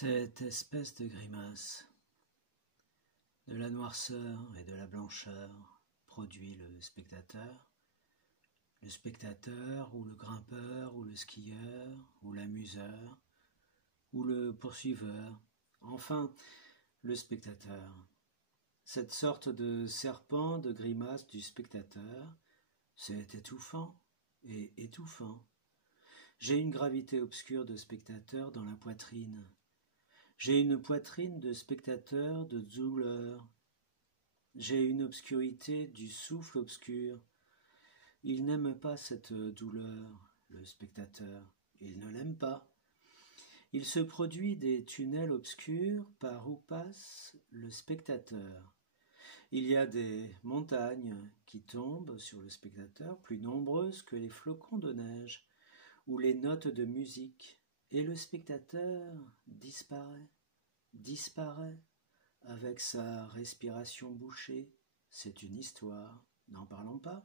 Cette espèce de grimace, de la noirceur et de la blancheur, produit le spectateur ou le grimpeur ou le skieur ou l'amuseur ou le poursuiveur, enfin le spectateur. Cette sorte de serpent de grimace du spectateur, c'est étouffant et étouffant. J'ai une gravité obscure de spectateur dans la poitrine. J'ai une poitrine de spectateur de douleur. J'ai une obscurité du souffle obscur. Il n'aime pas cette douleur, le spectateur. Il ne l'aime pas. Il se produit des tunnels obscurs par où passe le spectateur. Il y a des montagnes qui tombent sur le spectateur, plus nombreuses que les flocons de neige ou les notes de musique, et le spectateur disparaît avec sa respiration bouchée. C'est une histoire, n'en parlons pas.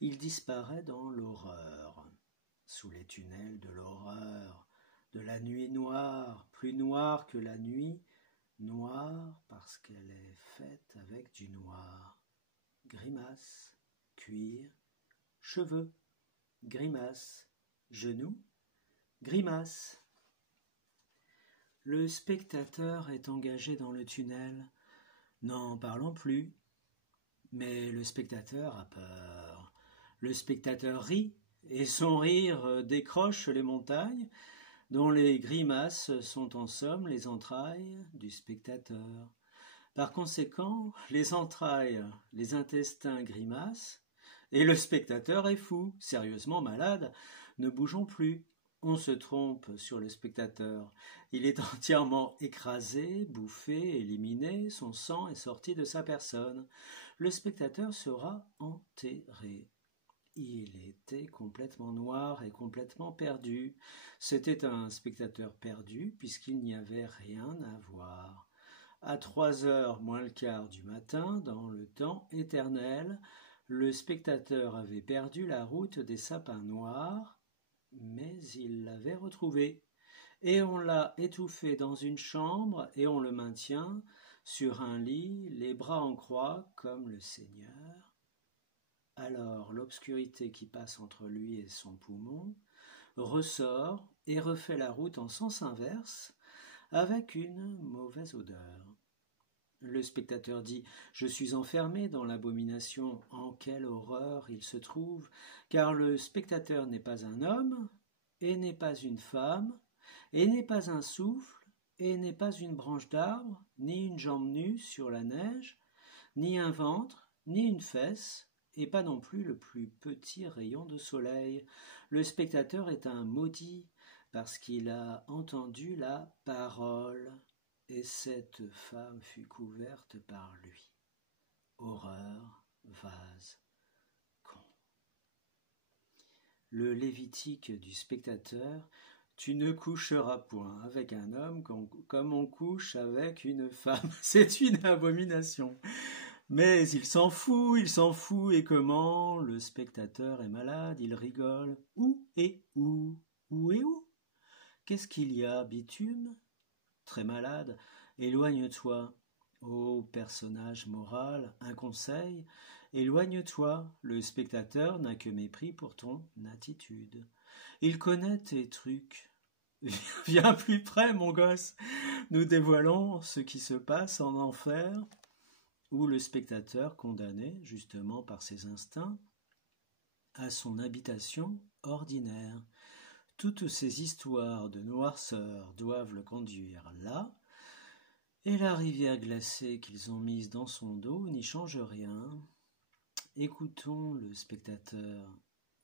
Il disparaît dans l'horreur, sous les tunnels de l'horreur, de la nuit noire, plus noire que la nuit, noire parce qu'elle est faite avec du noir. Grimace, cuir, cheveux, grimace, genoux, grimace. Le spectateur est engagé dans le tunnel. N'en parlons plus. Mais le spectateur a peur. Le spectateur rit, et son rire décroche les montagnes, dont les grimaces sont en somme les entrailles du spectateur. Par conséquent, les entrailles, les intestins grimacent, et le spectateur est fou, sérieusement malade. Ne bougeons plus. On se trompe sur le spectateur. Il est entièrement écrasé, bouffé, éliminé, son sang est sorti de sa personne. Le spectateur sera enterré. Il était complètement noir et complètement perdu. C'était un spectateur perdu puisqu'il n'y avait rien à voir. À 3h moins le quart du matin, dans le temps éternel, le spectateur avait perdu la route des sapins noirs, mais il l'avait retrouvée. Et on l'a étouffé dans une chambre et on le maintient sur un lit, les bras en croix comme le Seigneur. Alors l'obscurité qui passe entre lui et son poumon ressort et refait la route en sens inverse avec une mauvaise odeur. Le spectateur dit « Je suis enfermé dans l'abomination. En quelle horreur il se trouve, car le spectateur n'est pas un homme, et n'est pas une femme, et n'est pas un souffle, et n'est pas une branche d'arbre, ni une jambe nue sur la neige, ni un ventre, ni une fesse, et pas non plus le plus petit rayon de soleil. Le spectateur est un maudit, parce qu'il a entendu la parole. Et cette femme fut couverte par lui. Horreur, vase, con. Le lévitique du spectateur, tu ne coucheras point avec un homme comme on couche avec une femme. C'est une abomination. Mais il s'en fout, et comment? Le spectateur est malade, il rigole. Où et où? Où et où? Qu'est-ce qu'il y a, bitume? Très malade, éloigne-toi. Ô personnage moral, un conseil, éloigne-toi, le spectateur n'a que mépris pour ton attitude. Il connaît tes trucs. Viens plus près, mon gosse, nous dévoilons ce qui se passe en enfer, où le spectateur, condamné, justement par ses instincts, à son habitation ordinaire. Toutes ces histoires de noirceur doivent le conduire là, et la rivière glacée qu'ils ont mise dans son dos n'y change rien. Écoutons le spectateur.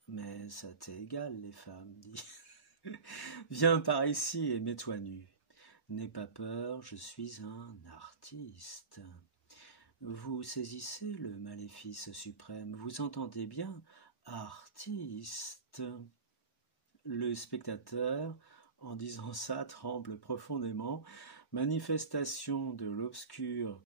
Mais ça t'est égal, les femmes, dit. Viens par ici et mets-toi nu. N'aie pas peur, je suis un artiste. Vous saisissez le maléfice suprême, vous entendez bien, artiste. Le spectateur, en disant ça, tremble profondément. Manifestation de l'obscur